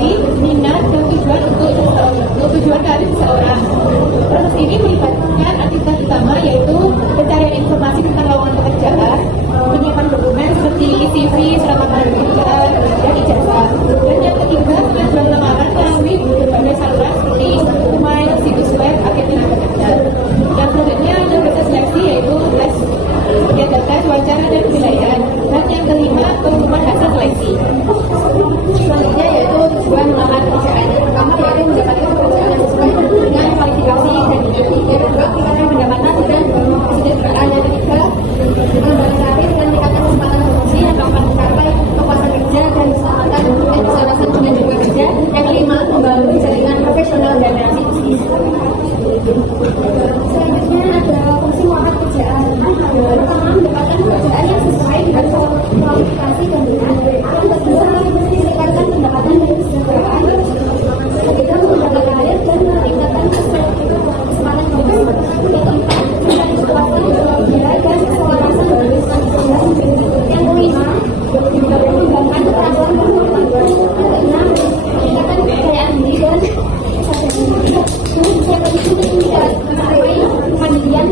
visi, minat, dan tujuan untuk tujuan karir seseorang. Proses ini melibatkan aktivitas utama yaitu pencarian informasi tentang lowongan pekerjaan, penyiapan dokumen seperti CV, surat lamaran pekerjaan, dan ijazah. Dan yang ketiga, pengajuan lamaran melalui berbagai saluran seperti email, situs web, agen tenaga kerja. Yang selanjutnya ada proses seleksi yaitu tes tes wawancara dan penilaian. Dan yang kelima, pengumuman hasil seleksi. Selanjutnya yaitu tujuan melamar pekerjaan. Pertama yaitu mendapatkan pekerjaan yang sesuai dengan kualifikasi dan yang kedua tingkatkan pendapatan dan kesejahteraan. Yang ketiga, pengembangan karir dan meningkatkan kesempatan promosi yang dapat mencapai kepuasan kerja dan keselarasan dengan dunia kerja. Yang kelima, membangun jaringan profesional dan relasi bisnis. Selanjutnya ada fungsi melamar pekerjaan. Pertama, mendapatkan pekerjaan yang sesuai dengan kualifikasi dan minat. Yang kedua, meningkatkan pendapatan dan kesejahteraan. Yang ketiga, mengembangkan karir dan meningkatkan kesempatan promosi. Yang keempat, mencari kepuasan kerja dan keselarasan dengan kerja. Yang kelima, mengembangkan keterampilan berkomunikasi. Yang keenam, meningkatkan kepercayaan diri dan kesadaran. Yang ketujuh, mencapai kemandirian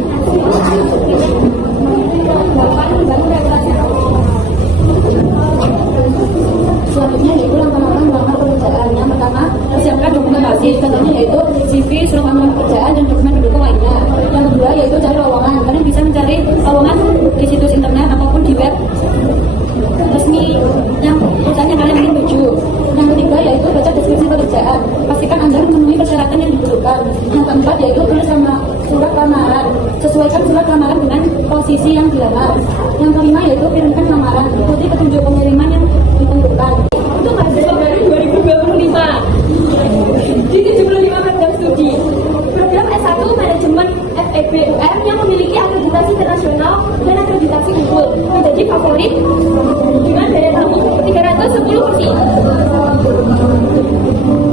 selanjutnya yaitu langkah-langkah melamar pekerjaan. Yang pertama, persiapkan dokumentasi, contohnya yaitu CV, surat lamaran pekerjaan, dan dokumen pendukung lainnya. Yang kedua yaitu cari lowongan. Kalian bisa mencari lowongan di situs internet ataupun di web resmi yang perusahaan yang kalian ingin tuju. Yang ketiga yaitu baca deskripsi pekerjaan. Pastikan Anda memenuhi persyaratan yang dibutuhkan. Yang keempat yaitu tulis surat lamaran. Sesuaikan surat lamaran dengan posisi yang dilamar. Yang kelima yaitu kirimkan lamaran. Ikuti petunjuk pengiriman yang ditentukan. Untuk mahasiswa baru 2025 di 75 program studi. Program S1 Manajemen FEB UM yang memiliki akreditasi internasional dan akreditasi unggul menjadi favorit dengan daya tampung 310%.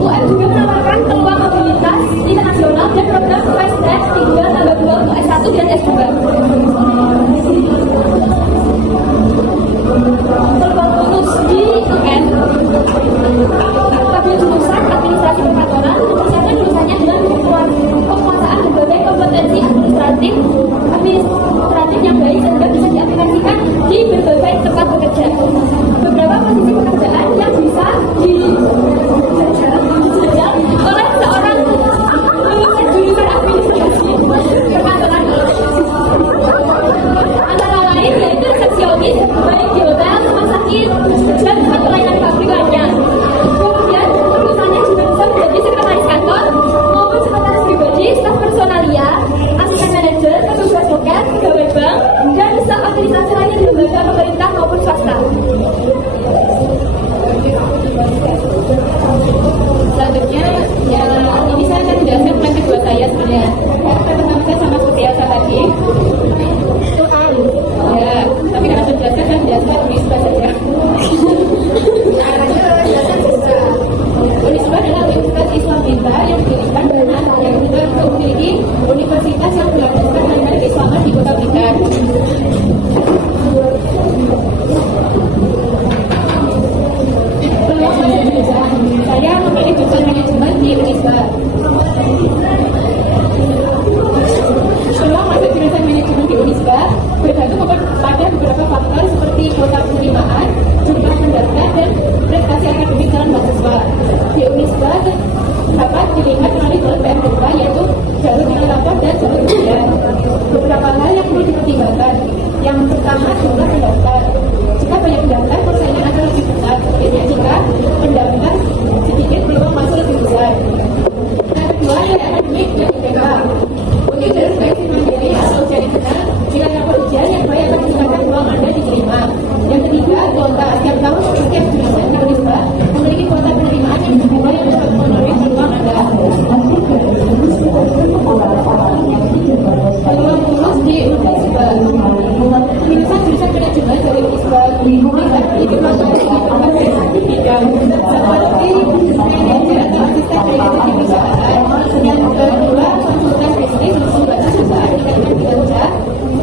UM juga menawarkan peluang mobilitas internasional dan program Fast Track 3+2 untuk S1 dan S2. Peluang khusus di UN pada jurusan administrasi perkantoran mempersiapkan jurusannya dengan penguasaan berbagai kompetensi administratif yang baik sehingga bisa diaplikasikan di berbagai tempat bekerja. Beberapa posisi pekerjaan yang bisa dijajal oleh seorang lulusan jurusan administrasi perkantoran antara lain yaitu resepsionis baik di hotel, rumah sakit, dan tempat pelayanan pabrik lainnya. Kemudian lulusannya juga bisa menjadi sekretaris kantor maupun sekretaris pribadi, staf personalia, asisten manajer, petugas loket, pegawai bank, dan staf administrasi lainnya di lembaga pemerintah maupun swasta. Selanjutnya, ini saya akan menjelaskan plan kedua saya sebenarnya. Pertama saya sama seperti Elsa tadi. Ya, tapi karena sudah jelaskan, saya menjelaskan Unisba saja. Unisba adalah Universitas Islam Bima yang didirikan dengan yang juga untuk memiliki universitas yang berlandaskan dengan keislaman di Kota Blitar. Saya memilih jurusan manajemen di Unisba. Peluang masuk jurusan manajemen di Unisba bergantung pada beberapa faktor seperti kuota penerimaan, jumlah pendaftar, dan prestasi akademik calon mahasiswa. Di Unisba dapat dilihat melalui jalur PMDK yaitu jalur nilai rapor dan jalur ujian. Beberapa hal yang perlu dipertimbangkan. Yang pertama, jumlah pendaftar. Jika banyak pendaftar, persaingan akan lebih besar. Bedanya jika pendaftar sedikit, peluang masuk lebih besar. Yang kedua, nilai akademik dan IPK. Untuk jalur seleksi mandiri atau ujian internal, jika dapat ujian yang baik akan meningkatkan peluang Anda diterima. Yang ketiga, kuota. Setiap tahun setiap jurusan di Unisba memiliki kuota penerimaan yang berbeda yang dapat memenuhi peluang Anda. Peluang lulus di Unisba. Jurusan manajemen dari Unisba itu masuk di berbagai bidang seperti manajer atau asisten manajer di perusahaan. Yang kedua, konsultan bisnis membantu perusahaan meningkatkan kinerja.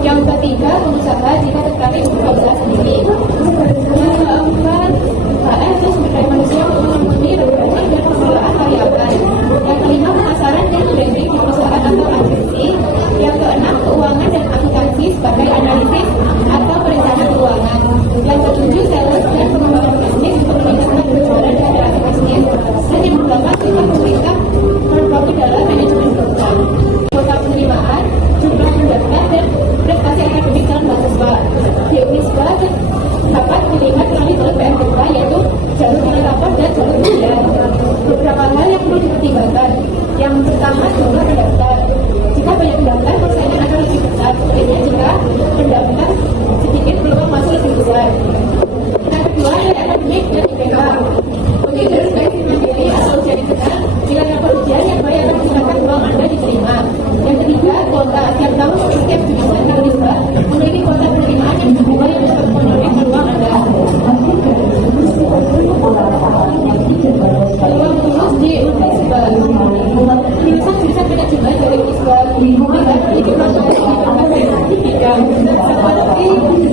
Yang ketiga, pengusaha jika tertarik untuk usaha sendiri. Yang keempat, UKM dan sumber daya manusia untuk memenuhi berbagai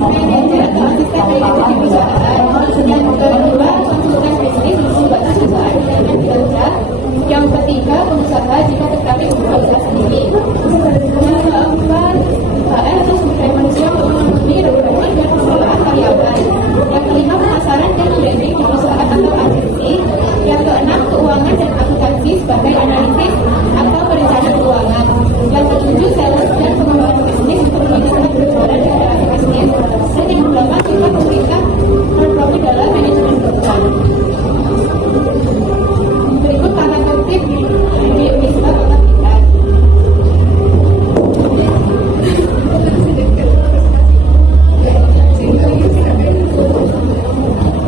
manajer atau asisten manajer perusahaan. Yang kedua, konsultan bisnis untuk batas usaha dengan kinerja. Yang ketiga, pengusaha jika tertarik membuka usaha sendiri. Yang keempat, UKM atau sumber daya manusia untuk memenuhi rekrutmen dan pengelolaan karyawan. Yang kelima, pemasaran dan branding perusahaan atau agensi. Yang keenam, keuangan dan akuntansi sebagai analisis atau perencana keuangan. Yang ketujuh, sales dan pengembangan bisnis untuk meningkatkan penjualan dan bisnis. Dan yang kedelapan, juga pemerintah non-profit dalam manajemen keuangan. Berikut tata tertib di Unisba Kota Blitar.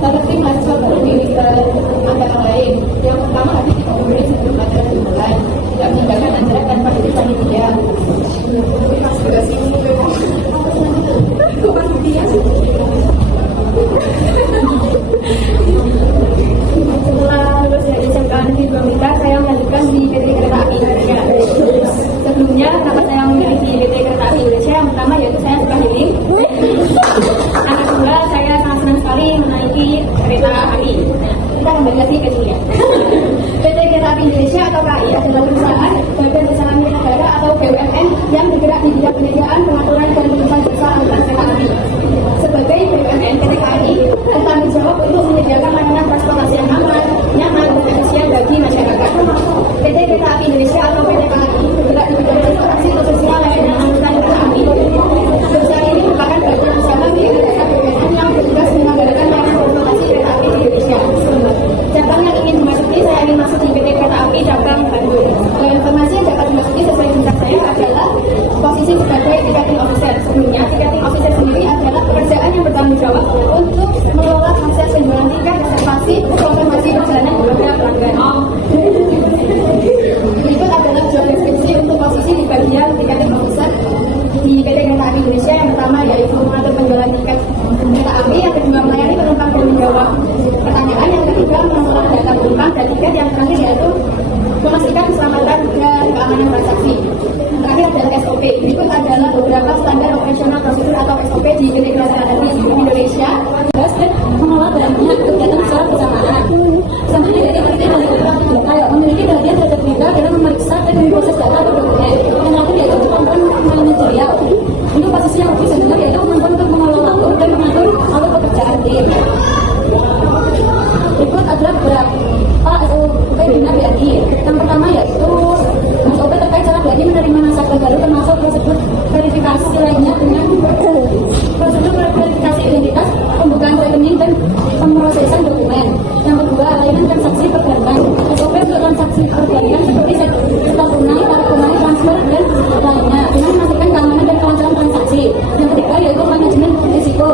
Tata tertib mahasiswa baru di Unisba antara lain. Yang pertama harus dikumpulkan sebelum acara dimulai. Tidak meninggalkan acara tanpa diri panitia. Setelah lulus dari SMK Negeri 2 Blitar, saya melanjutkan di PT Kereta Api Indonesia. Sebelumnya, kenapa saya memilih di PT Kereta Api Indonesia? Yang pertama yaitu saya suka healing. Yang kedua, saya sangat senang sekali menaiki kereta api. Nah, kita kembali lagi ke sini ya. PT Kereta Api Indonesia atau KAI adalah perusahaan badan usaha milik negara atau BUMN yang bergerak di bidang penyediaan, pengaturan, dan pengembangan jasa angkutan kereta api. Sebagai BUMN, PT KAI bertanggung jawab untuk menyediakan layanan transportasi yang aman, nyaman, dan efisien bagi masyarakat. PT Kereta Api Indonesia atau PT KAI bergerak di bidang transportasi khususnya layanan angkutan kereta api. Perusahaan ini merupakan badan usaha milik negara BUMN yang bertugas menyelenggarakan layanan transportasi kereta api di Indonesia. Cabang yang ingin dimasuki, saya ingin masuk di PT Kereta Api cabang Bandung. Informasi yang dapat dimasuki sesuai jenjang saya adalah posisi sebagai ticketing officer. Sebelumnya, ticketing officer sendiri adalah pekerjaan yang bertanggung jawab untuk mengelola proses penjualan tiket, reservasi, konfirmasi perjalanan kepada pelanggan. Berikut adalah job deskripsi untuk posisi di bagian ticketing officer di PT Kereta Api Indonesia. Yang pertama yaitu mengatur penjualan tiket kereta api, yang kedua melayani penumpang dan menjawab pertanyaan, yang ketiga mengelola data penumpang dan tiket, yang terakhir yaitu memastikan keselamatan dan keamanan transaksi. Terakhir adalah SOP. Berikut adalah beberapa standar operasional prosedur atau SOP di PT Kereta Api Indonesia. Dan mengelola banyak kegiatan secara bersamaan. Sampai jadi penting kayak memiliki perhatian terhadap berita dalam memeriksa dan memproses data atau dokumen. Yang terakhir yaitu kemampuan manajerial. Untuk posisi yang lebih senior yaitu kemampuan untuk mengelola dan mengatur alur pekerjaan tim. Berikut adalah beberapa SOP Bina BRI. Yang pertama yaitu SOP terkait cara BRI menerima nasabah baru, termasuk prosedur verifikasi lainnya dengan prosedur verifikasi identitas, pembukaan rekening, dan pemrosesan dokumen. Yang kedua, layanan transaksi perbankan. SOP untuk transaksi perbankan seperti setor tunai, tarik tunai, transfer, dan lainnya dengan memastikan keamanan dan kelancaran transaksi. Yang ketiga yaitu manajemen risiko.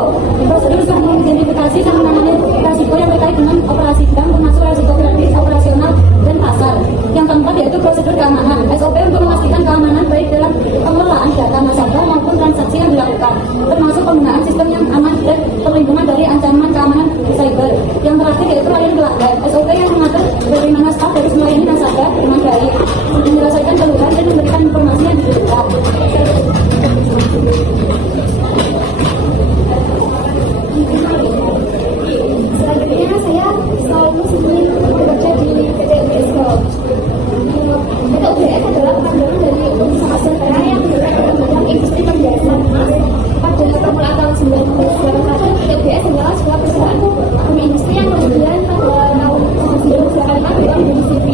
Prosedur untuk mengidentifikasi dan menangani risiko yang terkait dengan operasi bank, termasuk risiko kredit, operasional, dan pasar. Yang keempat yaitu prosedur keamanan. SOP untuk memastikan keamanan baik dalam pengelolaan data nasabah maupun transaksi yang dilakukan, termasuk penggunaan sistem yang aman dan perlindungan dari ancaman keamanan cyber. Yang terakhir yaitu layanan pelanggan. SOP yang mengatur bagaimana staf harus melayani nasabah dengan baik, menyelesaikan keluhan dan memberikan informasi yang dibutuhkan. Selanjutnya saya selalu ingin bekerja di PT UBS. PT UBS adalah pengembangan dari usaha negara yang bergerak dalam bidang industri perhiasan emas. Pada permulaan tahun 1998, PT UBS adalah sebuah perusahaan industri yang kemudian pada tahun 1998 menjadi CV.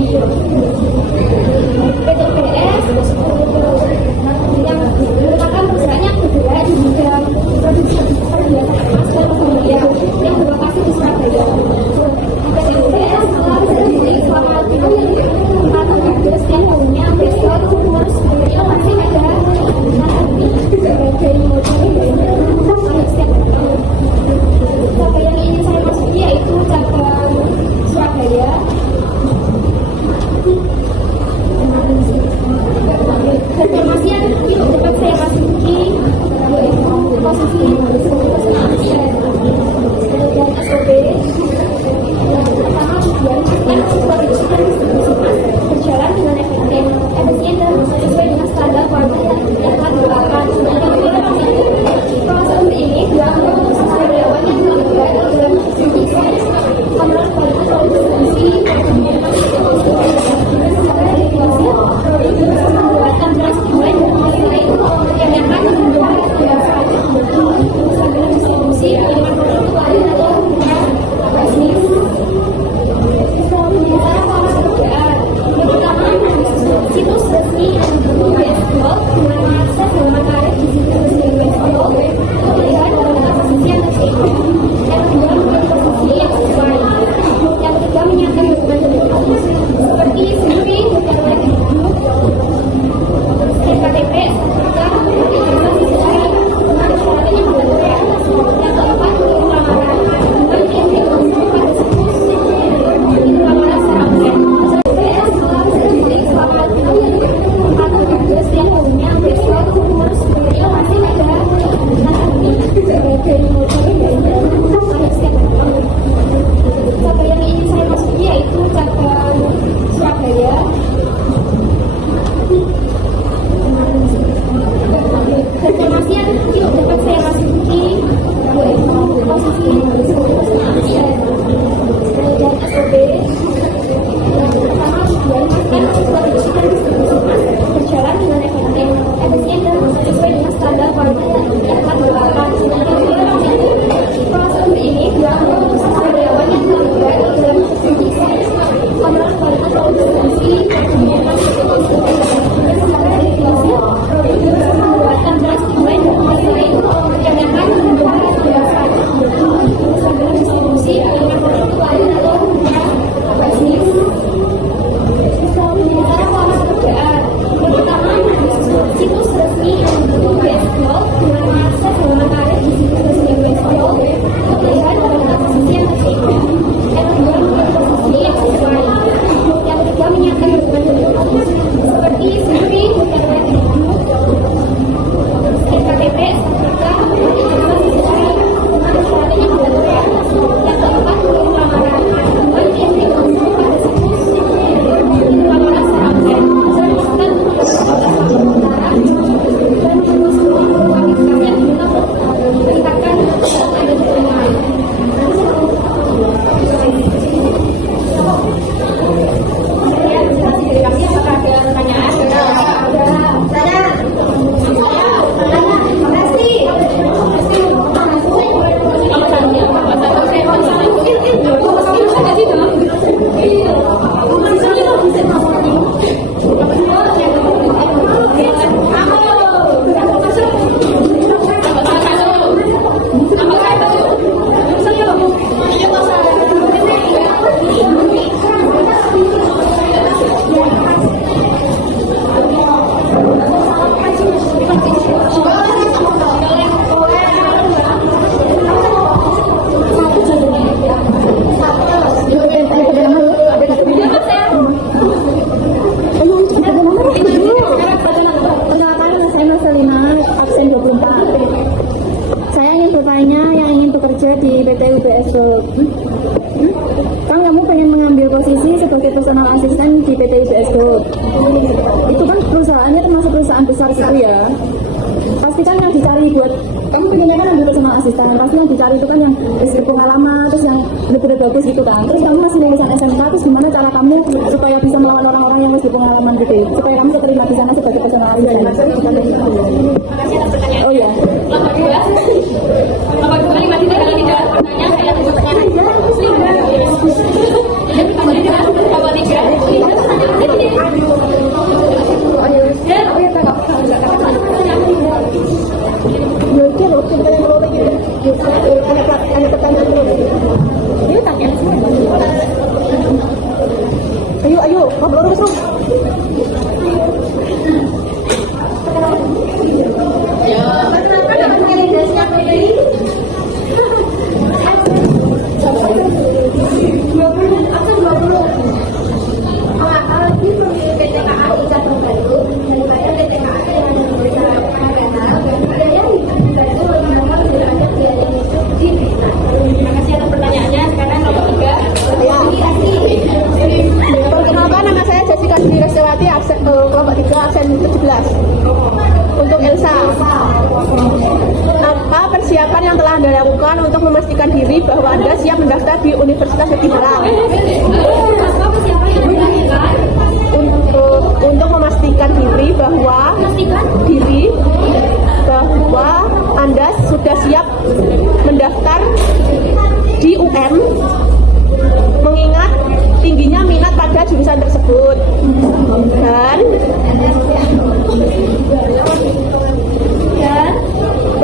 personal assistant di PT IBS Group. Itu kan perusahaannya termasuk perusahaan besar sekali ya. Pasti kan yang dicari buat kamu pengennya kan ambil personal assistant, pasti yang dicari itu kan yang berpengalaman, terus yang benar-benar bagus gitu kan. Terus kamu masih lulusan SMK, terus gimana cara kamu supaya bisa melawan orang-orang yang masih berpengalaman gitu, supaya kamu terima di sana sebagai personal assistant? Oh iya. Nomor 2 lima titik kali tidak pertanyaan saya tunjukkan aja. Jadi kembali dengan nomor 3. Ayo, ngobrol terus. Makasih atas pertanyaannya. Sekarang nomor 3. Perkenalkan, nama saya Jessica Dwi Restewati, kelompok 3, absen 17. Untuk Elsa, apa persiapan yang telah Anda lakukan untuk memastikan diri bahwa Anda siap mendaftar di Universitas Negeri Malang? Untuk memastikan diri bahwa Anda sudah siap mendaftar di UM, mengingat tingginya minat pada jurusan tersebut, dan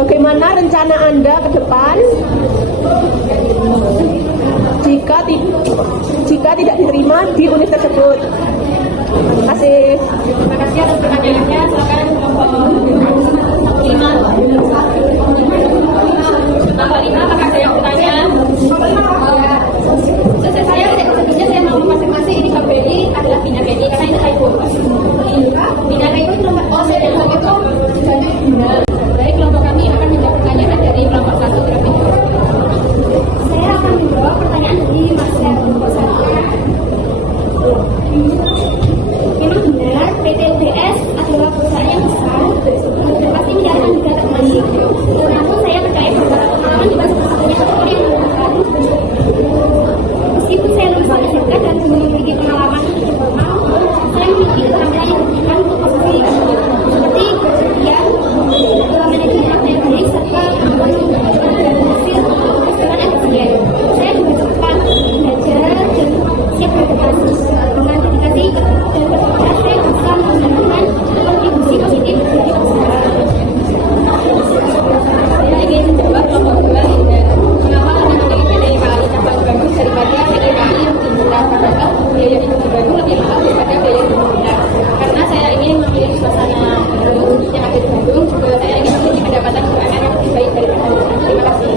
bagaimana rencana Anda ke depan jika tidak diterima di universitas tersebut. Terima kasih. Terima kasih atas pertanyaannya. Silakan nomor 5. Nomor 5, apakah saya bertanya? Selesai saya sebelumnya saya mau konfirmasi ini KBI adalah Bina BI karena ini saya bolos. Bina BI itu nomor saya itu benar. Baik, kelompok kami akan menjawab pertanyaan dari kelompok 1 terlebih dahulu. Saya akan menjawab pertanyaan dari Mas kelompok 1. Memang benar PT UBS adalah perusahaan yang besar dan pasti menjalankan juga terbaik. Namun saya percaya bahwa pengalaman di masa sebelumnya seperti yang dilakukan. Meskipun saya lulusan SMK dan belum memiliki pengalaman formal, saya memiliki keterampilan yang dibutuhkan untuk posisi seperti kemudian manajemen yang baik serta dan hasil kesalahan efisien. Saya juga cepat belajar dan siap beradaptasi. Dengan dedikasi dan bersemangat saya bisa melakukan kontribusi positif bagi perusahaan. Saya ingin menjawab nomor 2 mengapa Anda memilih PT KAI cabang Bandung daripada PT KAI yang diminta, padahal biaya hidup di Bandung lebih mahal daripada biaya hidup di Bandung. Karena saya ingin memilih suasana baru yang ada di Bandung, juga saya ingin memiliki pendapatan keuangan yang lebih baik daripada di Bandung. Terima kasih.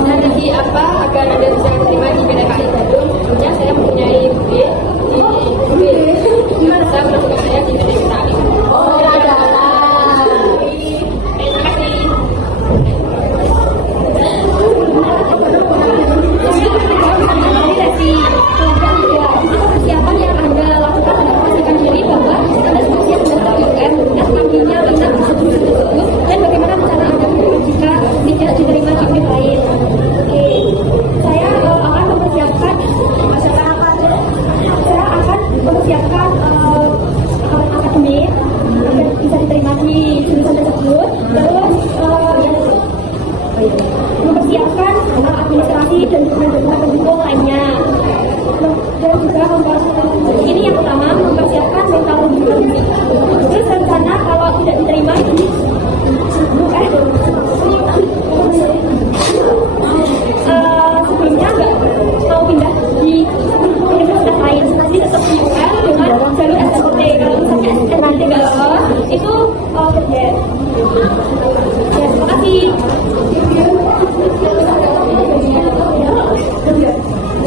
Nah, jadi apa agar Anda bisa diterima di PT KAI Bandung? Tentunya saya mempunyai B bisa memasukkan saya di PT KAI. Terima kasih. Persiapan yang Anda lakukan untuk memastikan diri bahwa Anda sudah siap mendaftar di UM dan nantinya benar di jurusan tersebut, dan bagaimana rencana Anda jika tidak diterima di univ lain. Oke, saya akan mempersiapkan akademik agar bisa diterima di jurusan tersebut. Terus mempersiapkan administrasi dan dokumen-dokumen pendukung lainnya. Dan juga ini yang pertama, mempersiapkan mental diri. Terus rencana kalau tidak diterima ini sebelumnya nggak mau pindah di universitas lain, nanti tetap di UM dengan jalur SNMT. Kalau misalnya SNMT nggak lolos, itu kerja. Ya, terima kasih.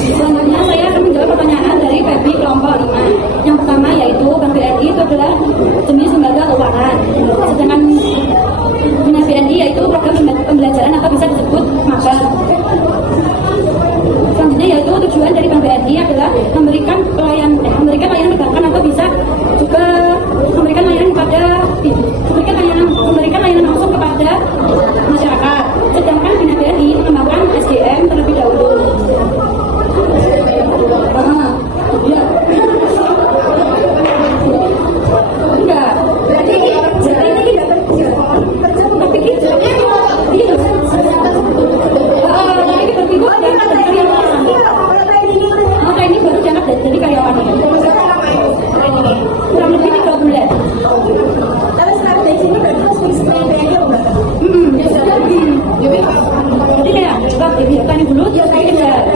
Selanjutnya saya akan menjawab pertanyaan dari PBI kelompok 5. Yang pertama yaitu BNI itu adalah jenis lembaga keuangan. Sedangkan BNI yaitu program pembelajaran atau bisa disebut magang. Selanjutnya memberikan layanan perbankan atau bisa juga memberikan layanan langsung kepada masyarakat. Sedangkan Bina BRI mengembangkan SDM terlebih dahulu. Ya. Enggak. Berarti ini tidak kerja. Tapi kita iya. Ini baru jangan jadi karyawan. Kurang lebih 3 bulan. Kalau selama di sini berarti harus seperti BRI enggak? Jadi kayak coba dibiarkan dulu, ya saya kejar.